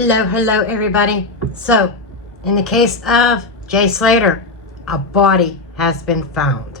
Hello everybody. So, in the case of Jay Slater, a body has been found.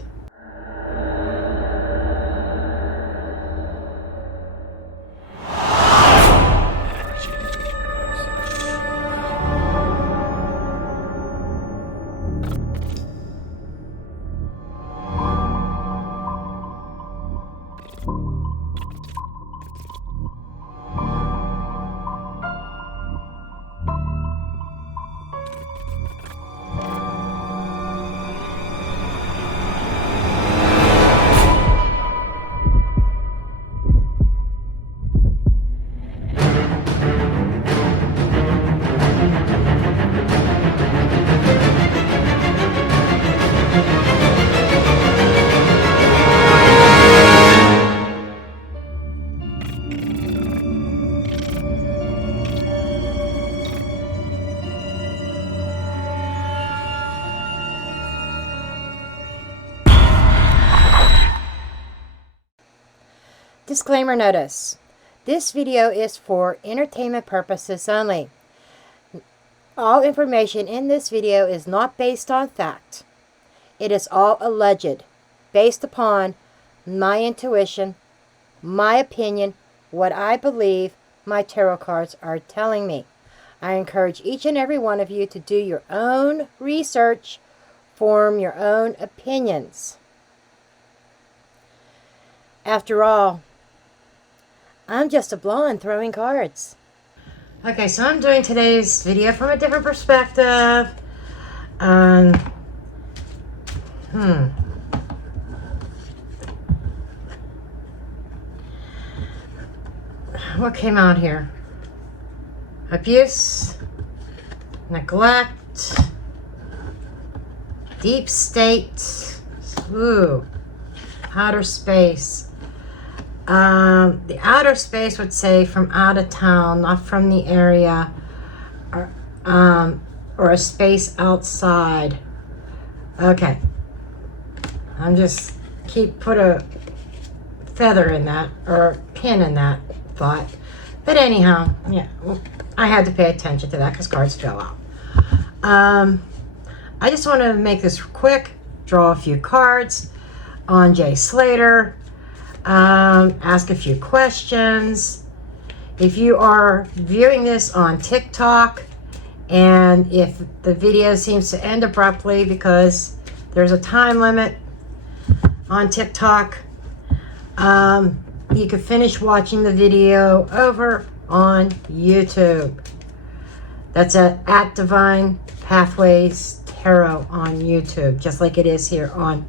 Disclaimer notice. This video is for entertainment purposes only. All information in this video is not based on fact. It is all alleged, based upon my intuition, my opinion, what I believe my tarot cards are telling me. I encourage each and every one of you to do your own research, form your own opinions. After all, I'm just a blonde throwing cards. Okay, so I'm doing today's video from a different perspective. What came out here? Abuse, neglect, deep state, outer space. The outer space would say from out of town, not from the area, or a space outside. Okay. I'm just put a feather in that, or a pin in that thought. But anyhow, yeah, I had to pay attention to that because cards fell out. I just want to make this quick, draw a few cards on Jay Slater. Ask a few questions. If you are viewing this on TikTok and if the video seems to end abruptly because there's a time limit on TikTok, you can finish watching the video over on YouTube. That's at Divine Pathways Tarot on YouTube, just like it is here on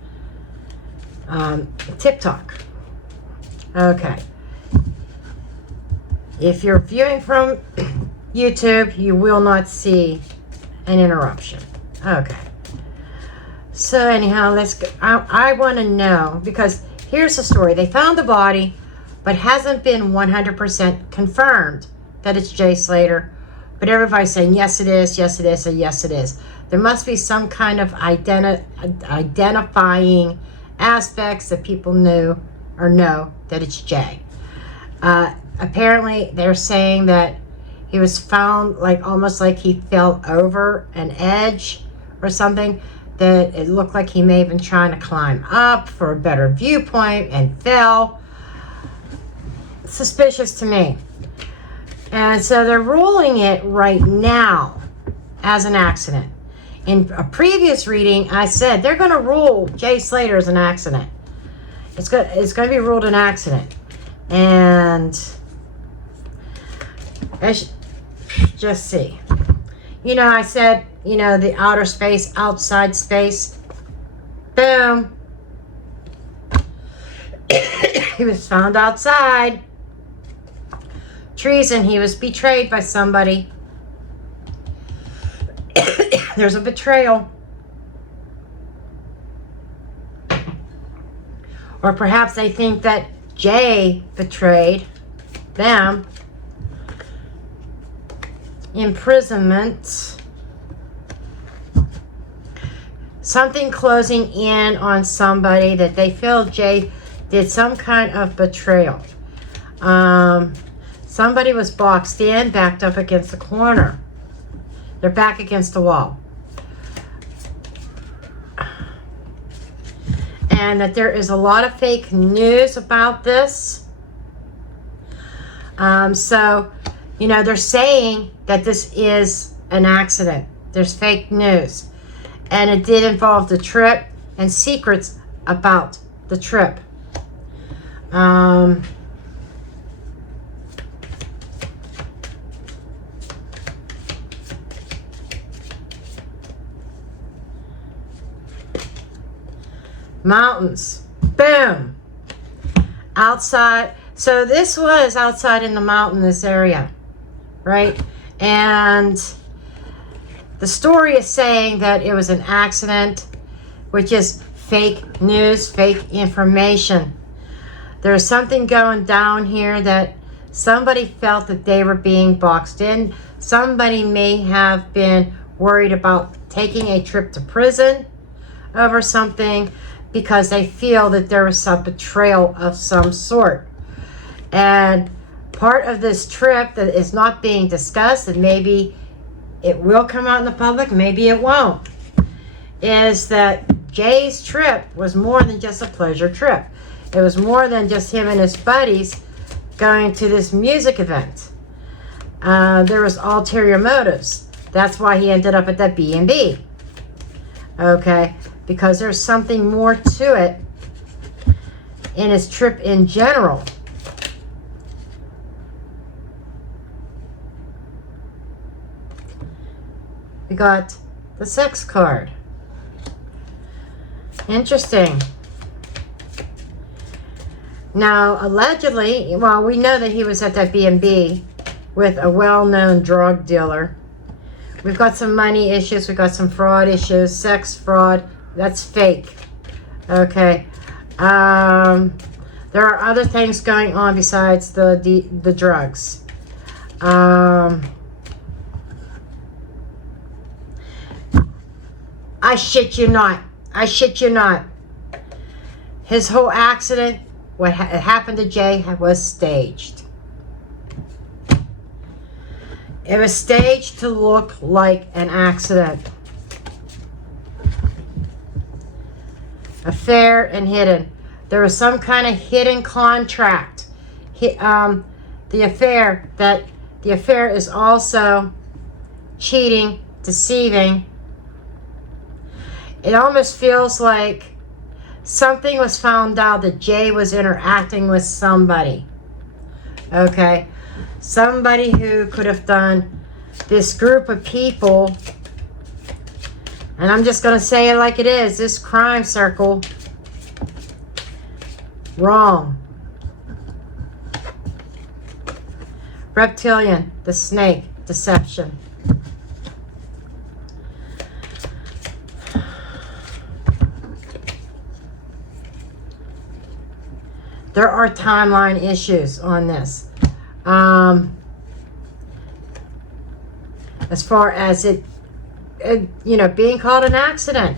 TikTok. Okay. If you're viewing from YouTube, you will not see an interruption. Okay. So anyhow, let's go. I want to know, because here's the story. They found the body, but hasn't been 100% confirmed that it's Jay Slater. But everybody's saying, yes, it is, yes, it is, and yes, it is. There must be some kind of identifying aspects that people knew or know that it's Jay. Apparently, they're saying that he was found almost like he fell over an edge or something, that it looked like he may have been trying to climb up for a better viewpoint and fell. Suspicious to me. And so they're ruling it right now as an accident. In a previous reading, I said they're going to rule Jay Slater as an accident. It's going to be ruled an accident. And just see. I said, the outer space, outside space. Boom. He was found outside. Treason. He was betrayed by somebody. There's a betrayal. Or perhaps they think that Jay betrayed them. Imprisonment. Something closing in on somebody that they feel Jay did some kind of betrayal. Somebody was boxed in, backed up against the corner. They're back against the wall. And that there is a lot of fake news about this. So, you know, they're saying that this is an accident. There's fake news. And it did involve the trip and secrets about the trip. Mountains. Boom. Outside. So this was outside in the mountainous area, right? And the story is saying that it was an accident, which is fake news, fake information. There's something going down here that somebody felt that they were being boxed in. Somebody may have been worried about taking a trip to prison over something because they feel that there was some betrayal of some sort. And part of this trip that is not being discussed, and maybe it will come out in the public, maybe it won't, is that Jay's trip was more than just a pleasure trip. It was more than just him and his buddies going to this music event. There was ulterior motives. That's why he ended up at that B&B. Okay, because there's something more to it in his trip in general. We got the sex card. Interesting. Now, allegedly, well, we know that he was at that B&B with a well-known drug dealer. We've got some money issues. We've got some fraud issues. Sex fraud. That's fake. Okay. There are other things going on besides the drugs. I shit you not. I shit you not. His whole accident, what happened to Jay, was staged. It was staged to look like an accident. Affair and hidden. There was some kind of hidden contract. The affair is also cheating, deceiving. It almost feels like something was found out that Jay was interacting with somebody. Okay? Somebody who could have done this group of people, and I'm just going to say it like it is, this crime circle, wrong. Reptilian, the snake, deception. There are timeline issues on this. As far as it, you know, being called an accident.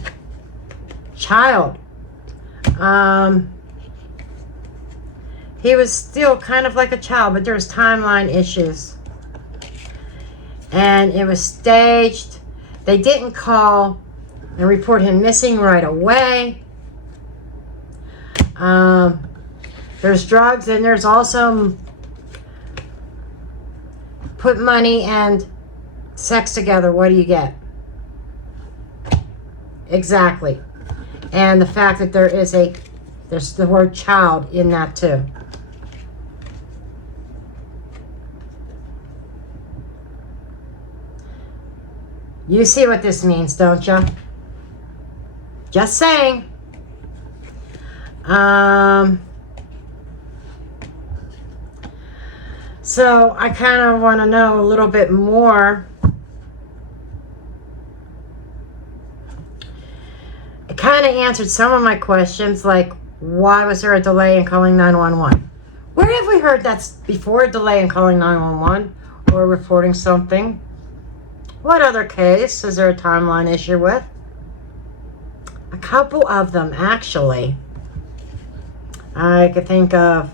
Child. He was still kind of like a child, but there's timeline issues. And it was staged. They didn't call and report him missing right away. There's drugs, and there's also put money and sex together. What do you get? Exactly. And the fact that there's the word child in that too. You see what this means, don't you? Just saying. So I kind of want to know a little bit more. It kind of answered some of my questions, like why was there a delay in calling 911? Where have we heard that's before, a delay in calling 911 or reporting something? What other case is there a timeline issue with? A couple of them, actually. I could think of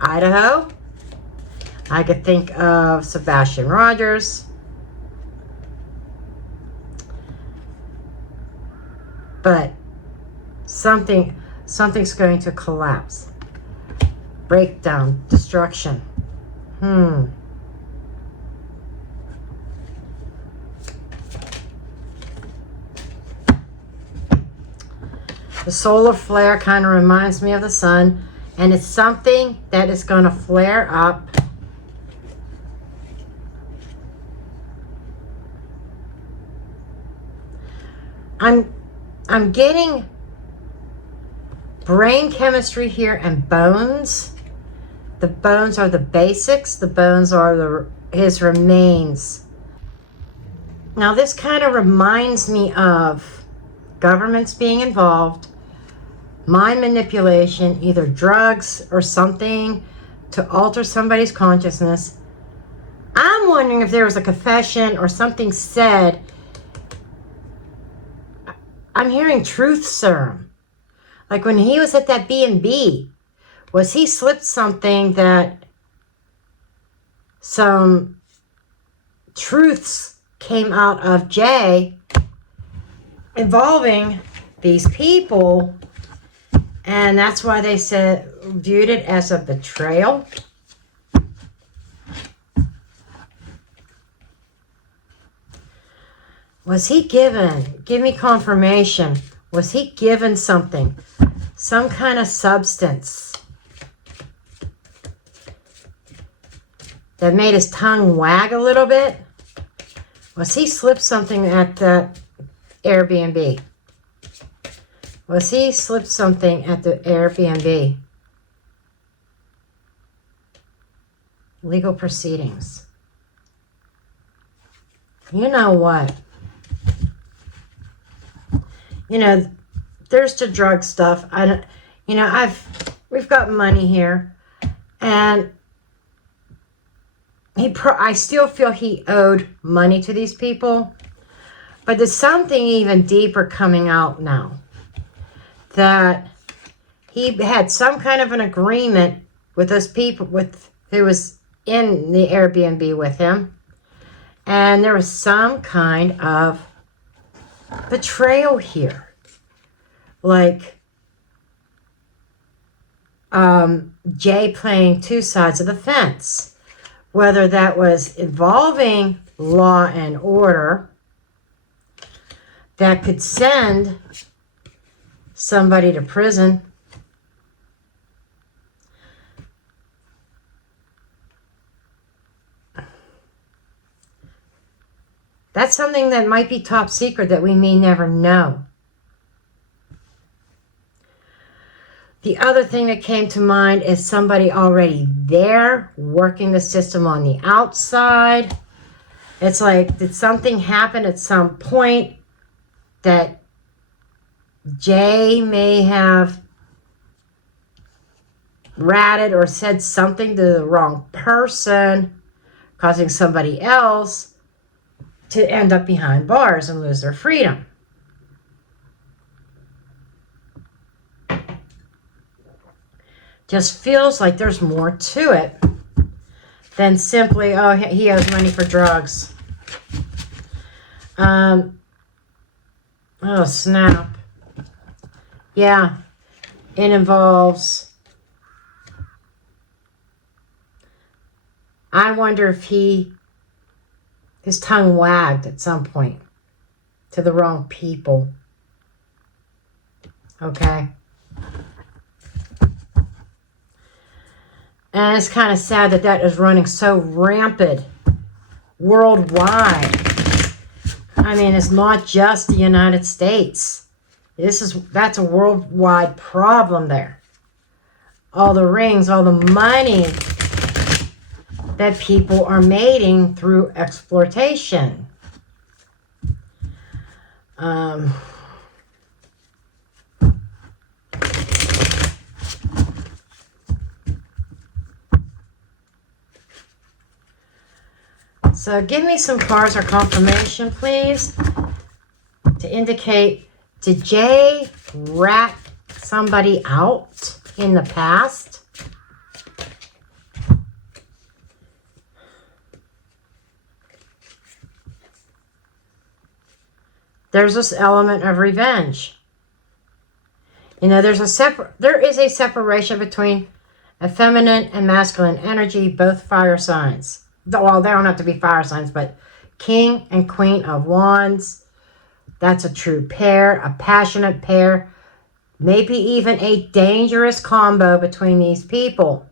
Idaho. I could think of Sebastian Rogers. But something's going to collapse. Breakdown, destruction. The solar flare kind of reminds me of the sun, and it's something that is going to flare up. I'm getting brain chemistry here and bones. The bones are the basics. The bones are his remains. Now this kind of reminds me of governments being involved, mind manipulation, either drugs or something to alter somebody's consciousness. I'm wondering if there was a confession or something said. I'm hearing truth serum. Like when he was at that B&B, was he slipped something that some truths came out of Jay involving these people, and that's why they viewed it as a betrayal. Was he given, give me confirmation, was he given something, some kind of substance that made his tongue wag a little bit? Was he slipped something at the Airbnb? Was he slipped something at the Airbnb? Legal proceedings. You know what? You know, there's the drug stuff. We've got money here, and I still feel he owed money to these people, but there's something even deeper coming out now, that he had some kind of an agreement with those people who was in the Airbnb with him, and there was some kind of betrayal here, like Jay playing two sides of the fence, whether that was involving law and order that could send somebody to prison, that's something that might be top secret that we may never know. The other thing that came to mind is somebody already there working the system on the outside. It's like, did something happen at some point that Jay may have ratted or said something to the wrong person, causing somebody else to end up behind bars and lose their freedom? Just feels like there's more to it than simply, oh, he owes money for drugs. Oh, snap. Yeah, it involves, I wonder if his tongue wagged at some point to the wrong people. Okay. And it's kind of sad that is running so rampant worldwide. I mean, it's not just the United States. That's a worldwide problem there. All the rings, all the money that people are making through exploitation. So give me some cards or confirmation, please, to indicate, did Jay rat somebody out in the past? there's this element of revenge. You know, there is a separation between a feminine and masculine energy, both fire signs. Well, they don't have to be fire signs, but King and Queen of Wands, that's a true pair, a passionate pair, maybe even a dangerous combo between these people.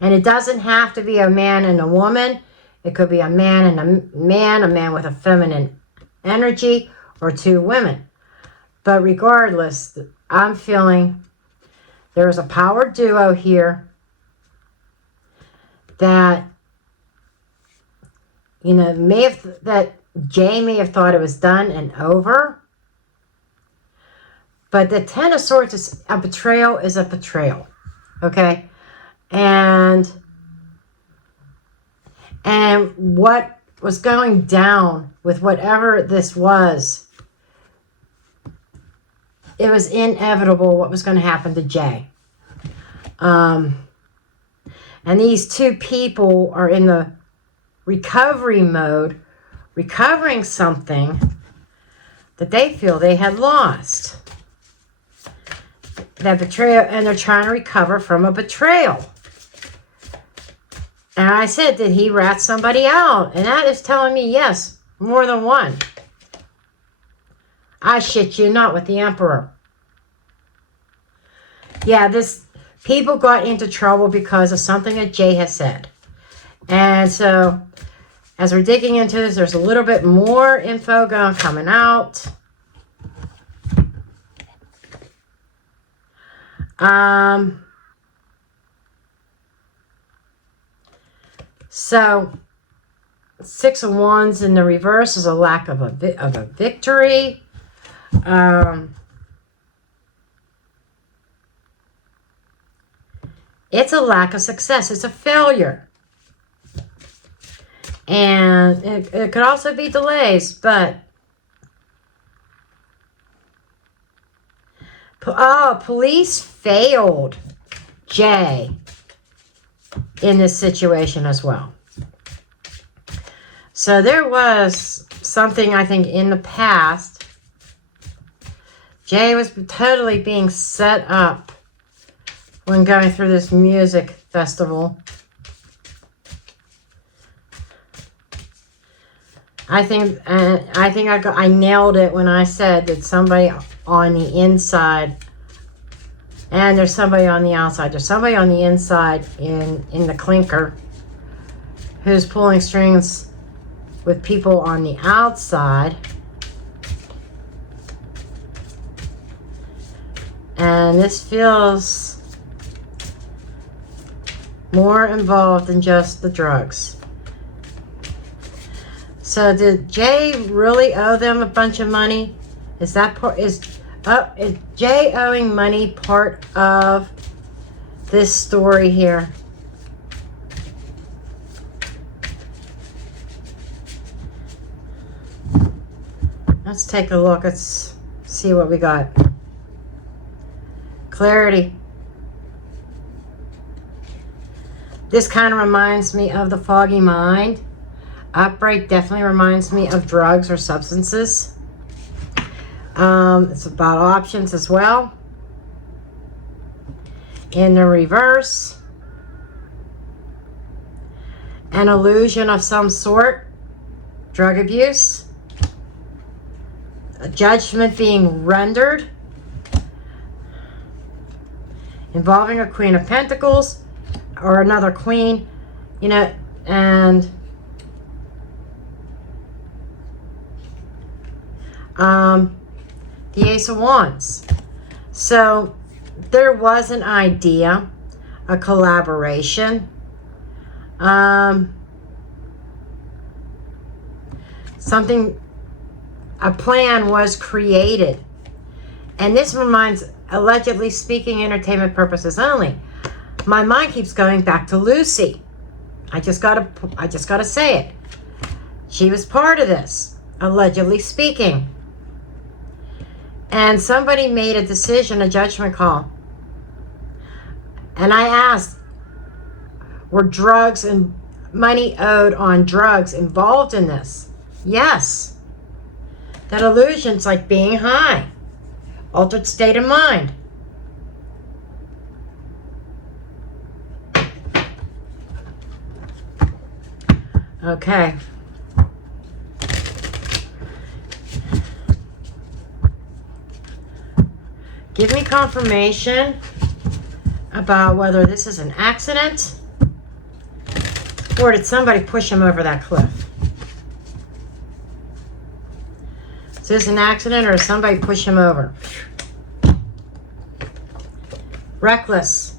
And it doesn't have to be a man and a woman. It could be a man and a man with a feminine energy, or two women. But regardless, I'm feeling there's a power duo here that, you know, that Jay may have thought it was done and over. But the Ten of Swords is a betrayal. Okay? And what was going down with whatever this was, it was inevitable what was going to happen to Jay. And these two people are in the recovery mode, recovering something that they feel they had lost. That betrayal, and they're trying to recover from a betrayal. And I said, did he rat somebody out? And that is telling me, yes, more than one. I shit you not, with the Emperor. Yeah, people got into trouble because of something that Jay has said. And so, as we're digging into this, there's a little bit more info coming out. So, Six of Wands in the reverse is a lack of a victory. It's a lack of success. It's a failure. And it could also be delays, but police failed Jay in this situation as well. So there was something, I think, in the past. Jay was totally being set up when going through this music festival. I think I nailed it when I said that somebody on the inside, and there's somebody on the outside. There's somebody on the inside in the clinker who's pulling strings with people on the outside. And this feels more involved than just the drugs. So did Jay really owe them a bunch of money? Is Jay owing money part of this story here? Let's take a look. Let's see what we got. Clarity. This kind of reminds me of the foggy mind. Outbreak definitely reminds me of drugs or substances. It's about options as well. In the reverse, an illusion of some sort. Drug abuse. A judgment being rendered. Involving a Queen of Pentacles or another queen, you know, and the Ace of Wands. So there was an idea, a collaboration. A plan was created. And this reminds, allegedly speaking, entertainment purposes only. My mind keeps going back to Lucy. I just gotta say it. She was part of this, allegedly speaking. And somebody made a decision, a judgment call. And I asked, were drugs and money owed on drugs involved in this? Yes. That illusion's like being high. Altered state of mind. Okay. Give me confirmation about whether this is an accident or did somebody push him over that cliff. Is this an accident or did somebody push him over? Reckless.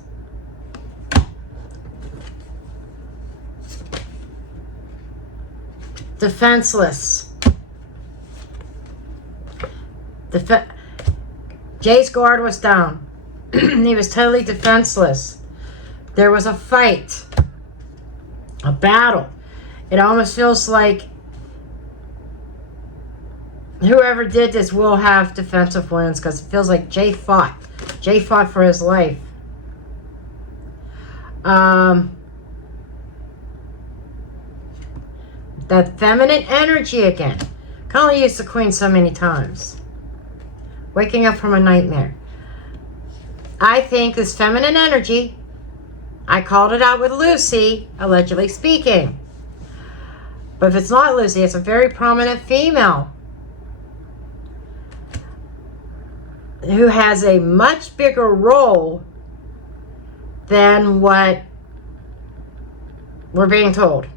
Defenseless. Jay's guard was down. He was totally defenseless. There was a fight. A battle. It almost feels like whoever did this will have defensive wounds because it feels like Jay fought. Jay fought for his life. That feminine energy again. Can only use the Queen so many times. Waking up from a nightmare. I think this feminine energy, I called it out with Lucy, allegedly speaking. But if it's not Lucy, it's a very prominent female who has a much bigger role than what we're being told.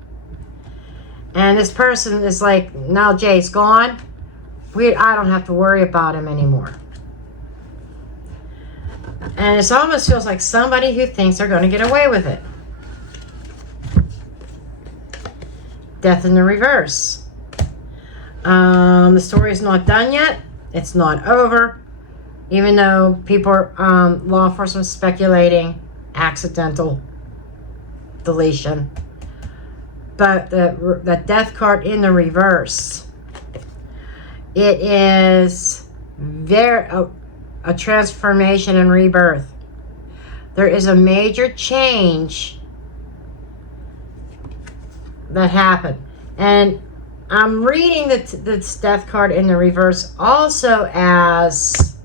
And this person is like, now Jay's gone. I don't have to worry about him anymore. And it almost feels like somebody who thinks they're going to get away with it. Death in the reverse. The story is not done yet. It's not over. Even though people are, law enforcement speculating accidental deletion. But the death card in the reverse, it is a transformation and rebirth. There is a major change that happened. And I'm reading the death card in the reverse also as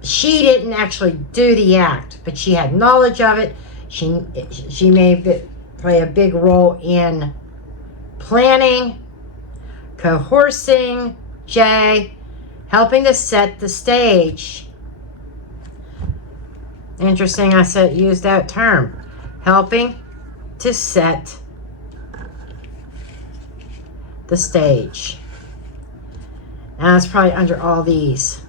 she didn't actually do the act, but she had knowledge of it. She may play a big role in planning, coercing Jay, helping to set the stage. Interesting, I use that term. Helping to set the stage. And it's probably under all these.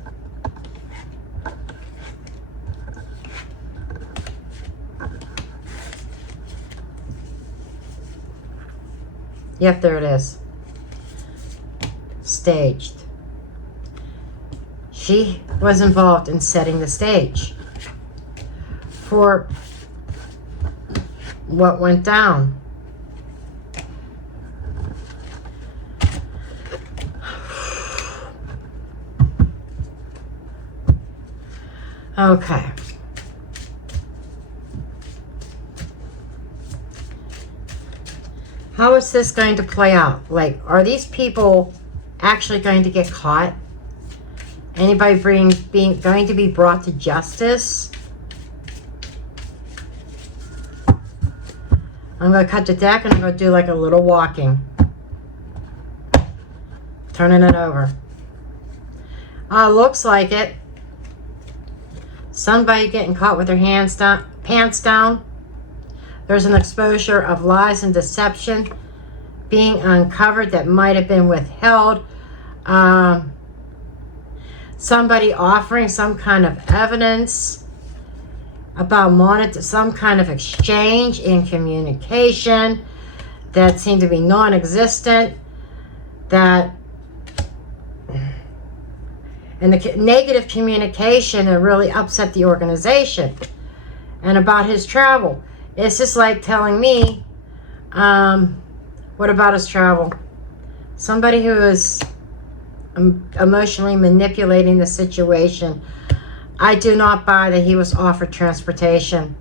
Yep, there it is. Staged. She was involved in setting the stage for what went down. Okay. How is this going to play out? Like, are these people actually going to get caught? Anybody going to be brought to justice? I'm going to cut the deck and I'm going to do like a little walking. Turning it over. Looks like it. Somebody getting caught with their pants down. There's an exposure of lies and deception being uncovered that might have been withheld. Somebody offering some kind of evidence about some kind of exchange in communication that seemed to be non-existent. And the negative communication that really upset the organization. And about his travel. It's just like telling me, what about his travel? Somebody who is emotionally manipulating the situation. I do not buy that he was offered transportation.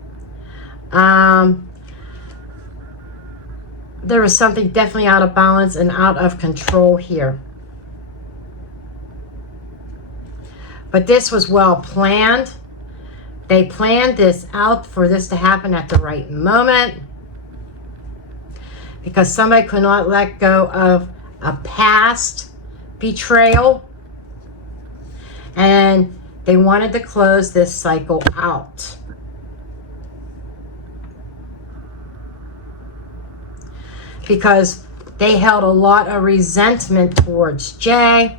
There was something definitely out of balance and out of control here. But this was well planned. They planned this out for this to happen at the right moment, because somebody could not let go of a past betrayal, and they wanted to close this cycle out. Because they held a lot of resentment towards Jay,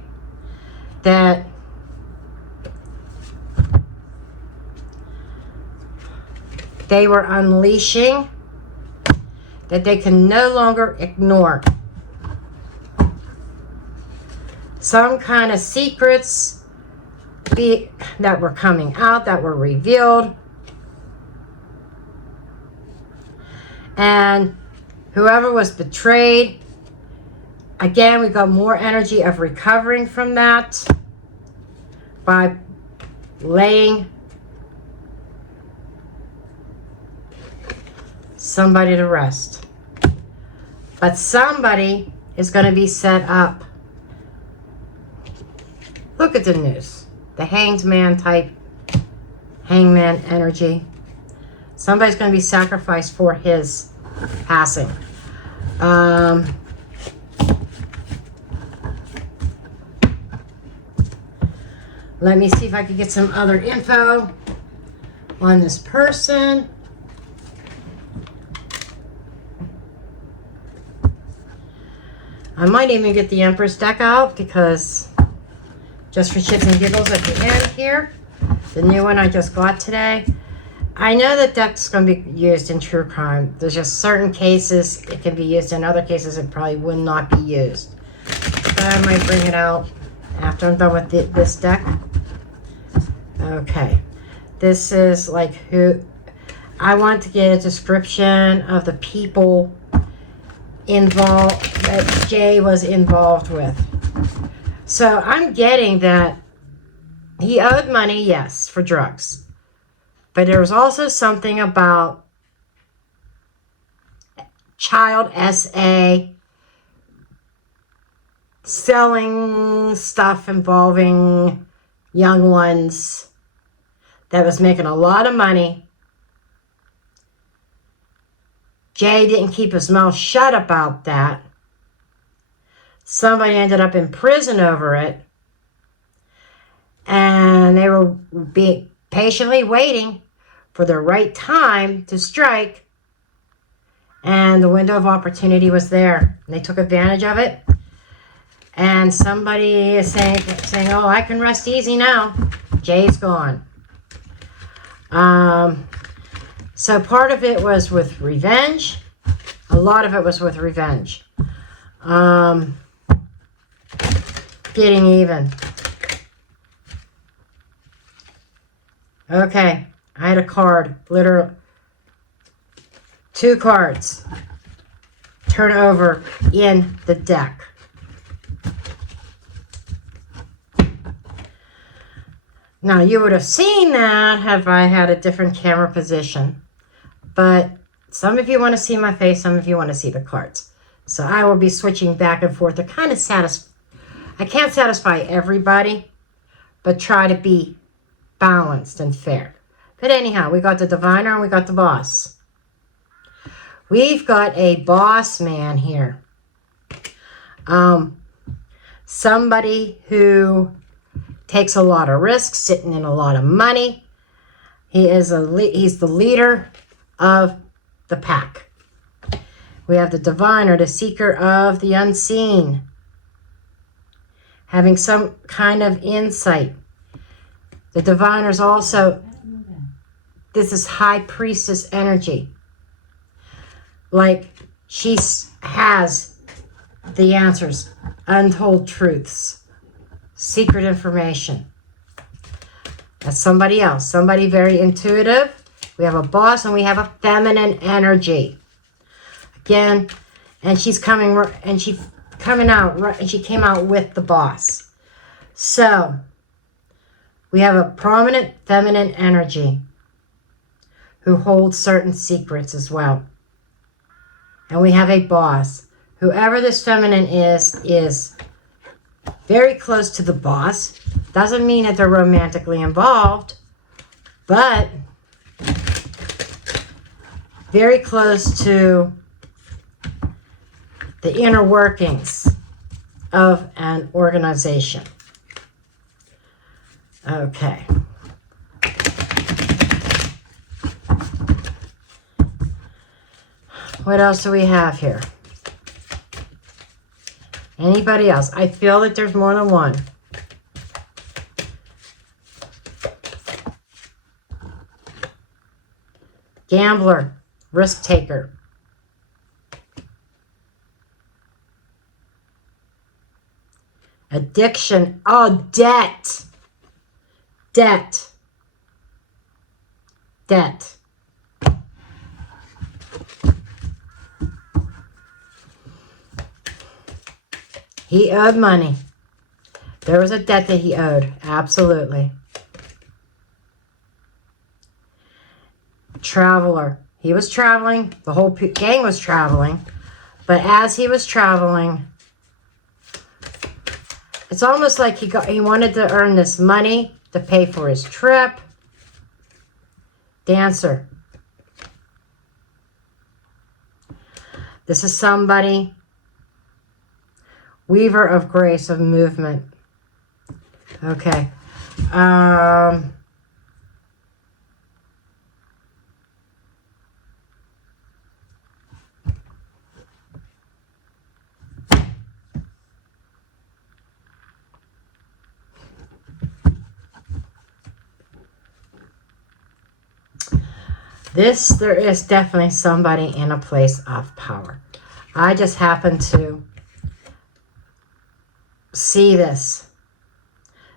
that they were unleashing, that they can no longer ignore. Some kind of secrets that were coming out, that were revealed. And whoever was betrayed, again, we got more energy of recovering from that by laying somebody to rest. But somebody is going to be set up. Look at the news. The hanged man type, hangman energy. Somebody's going to be sacrificed for his passing. Let me see if I can get some other info on this person. I might even get the Empress deck out, because just for shits and giggles at the end here, the new one I just got today. I know that deck's going to be used in true crime. There's just certain cases it can be used. In other cases it probably would not be used. But I might bring it out after I'm done with this deck. Okay. This is like who... I want to get a description of the people involved, that Jay was involved with. So I'm getting that he owed money, yes, for drugs. But there was also something about child SA, selling stuff involving young ones, that was making a lot of money. Jay didn't keep his mouth shut about that. Somebody ended up in prison over it. And they were patiently waiting for the right time to strike. And the window of opportunity was there. And they took advantage of it. And somebody is saying, oh, I can rest easy now. Jay's gone. So part of it was with revenge. A lot of it was with revenge. Getting even. Okay, I had a card, literally 2 cards turn over in the deck. Now, you would have seen that have I had a different camera position. But some of you want to see my face, some of you want to see the cards. So I will be switching back and forth to kind of I can't satisfy everybody, but try to be balanced and fair. But anyhow, we got the diviner and we got the boss. We've got a boss man here. Somebody who takes a lot of risks, sitting in a lot of money. He's the leader of the pack. We have the diviner, the seeker of the unseen, having some kind of insight. The diviner's also, this is high priestess energy. Like she has the answers, untold truths, secret information. That's somebody else, somebody very intuitive. We have a boss and we have a feminine energy. Again, and she's coming out, and she came out with the boss. So, we have a prominent feminine energy who holds certain secrets as well. And we have a boss. Whoever this feminine is very close to the boss. Doesn't mean that they're romantically involved, but very close to the inner workings of an organization. Okay. What else do we have here? Anybody else? I feel that there's more than one. Gambler, risk taker. Addiction. Oh, debt. Debt. Debt. He owed money. There was a debt that he owed. Absolutely. Traveler. He was traveling. The whole gang was traveling. But as he was traveling, it's almost like he wanted to earn this money to pay for his trip. Dancer. This is somebody. Weaver of grace, of movement. Okay. There is definitely somebody in a place of power. I just happen to see this.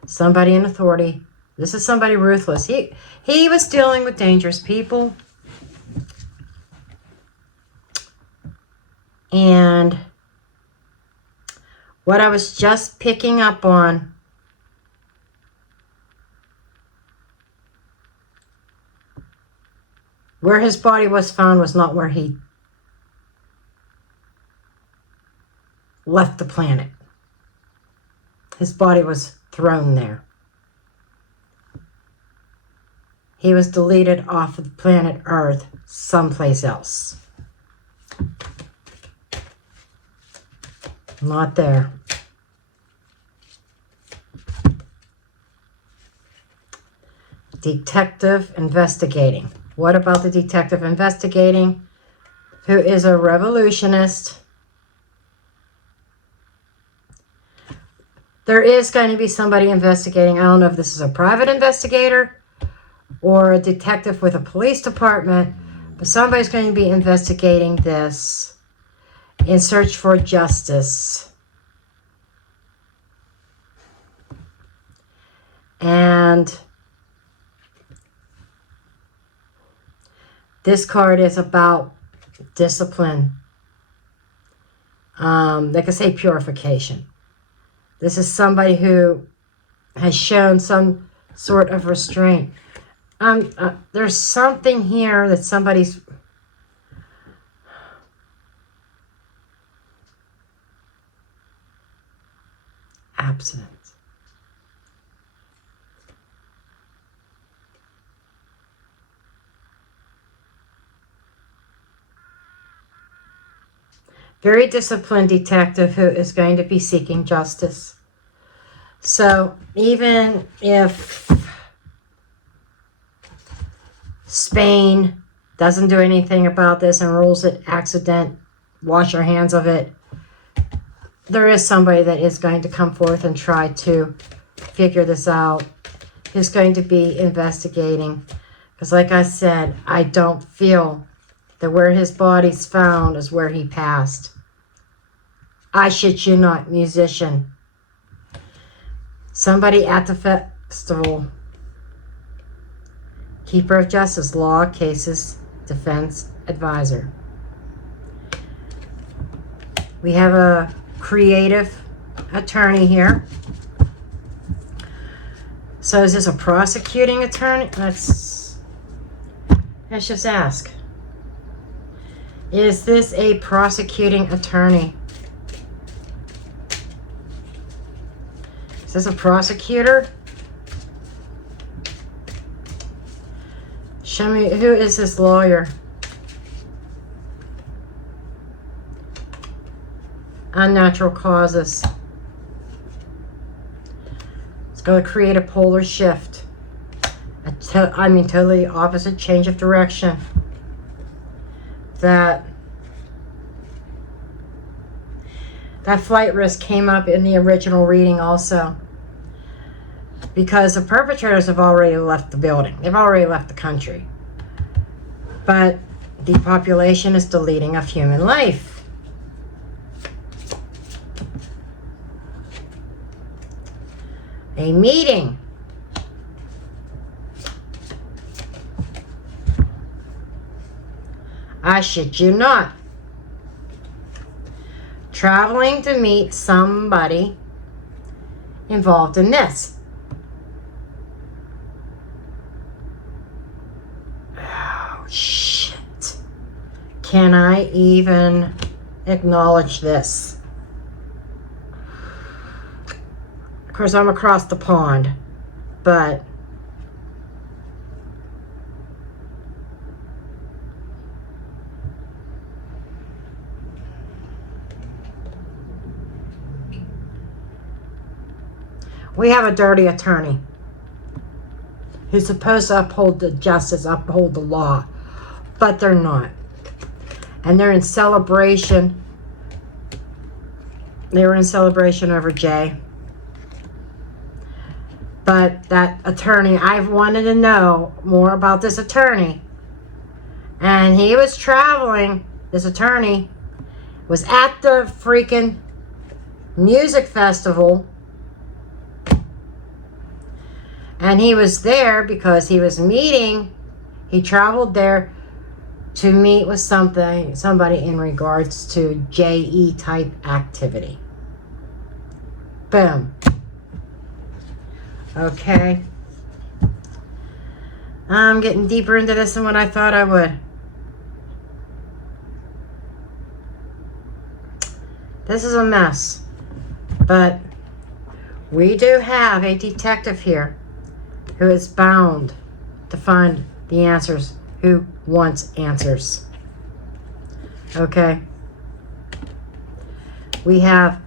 Somebody in authority. This is somebody ruthless. He was dealing with dangerous people. And what I was just picking up on, where his body was found was not where he left the planet. His body was thrown there. He was deleted off of planet Earth someplace else. Not there. Detective investigating. What about the detective investigating, who is a revolutionist? There is going to be somebody investigating. I don't know if this is a private investigator or a detective with a police department, but somebody's going to be investigating this in search for justice. And this card is about discipline. They could say purification. This is somebody who has shown some sort of restraint. There's something here that somebody's... abstinence. Very disciplined detective who is going to be seeking justice. So even if Spain doesn't do anything about this and rules it accident, wash your hands of it, there is somebody that is going to come forth and try to figure this out, who's going to be investigating. Because like I said, I don't feel that where his body's found is where he passed. I shit you not, musician. Somebody at the festival. Keeper of Justice, Law, Cases, Defense, Advisor. We have a creative attorney here. So is this a prosecuting attorney? Let's just ask. Is this a prosecuting attorney? Is this a prosecutor? Show me, who is this lawyer? Unnatural causes. It's going to create a polar shift. Totally opposite change of direction. That flight risk came up in the original reading also. Because the perpetrators have already left the building. They've already left the country. But depopulation is deleting of human life. A meeting. I shit you not. Traveling to meet somebody involved in this. Oh, shit. Can I even acknowledge this? Of course, I'm across the pond, but we have a dirty attorney who's supposed to uphold the justice, uphold the law, but they're not. And they're in celebration. They were in celebration over Jay. But that attorney, I've wanted to know more about this attorney. And he was traveling, this attorney was at the freaking music festival. And he was there because he was meeting, he traveled there to meet with somebody in regards to JE type activity. Boom. Okay. I'm getting deeper into this than what I thought I would. This is a mess. But we do have a detective here who is bound to find the answers, who wants answers. Okay? We have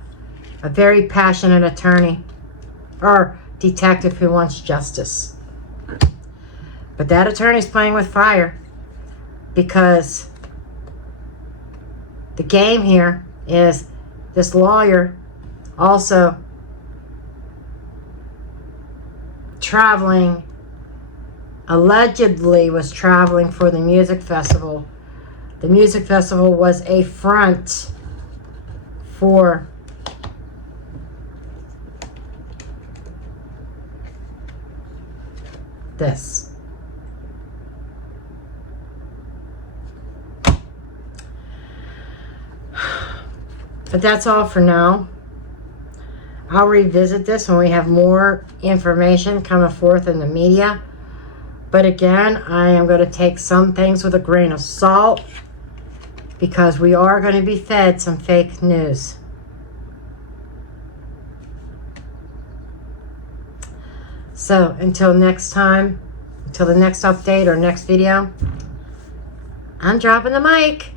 a very passionate attorney, or detective who wants justice. But that attorney's playing with fire because the game here is this lawyer also traveling, allegedly was traveling for the music festival. The music festival was a front for this. But that's all for now. I'll revisit this when we have more information coming forth in the media. But again, I am going to take some things with a grain of salt because we are going to be fed some fake news. So until next time, until the next update or next video, I'm dropping the mic.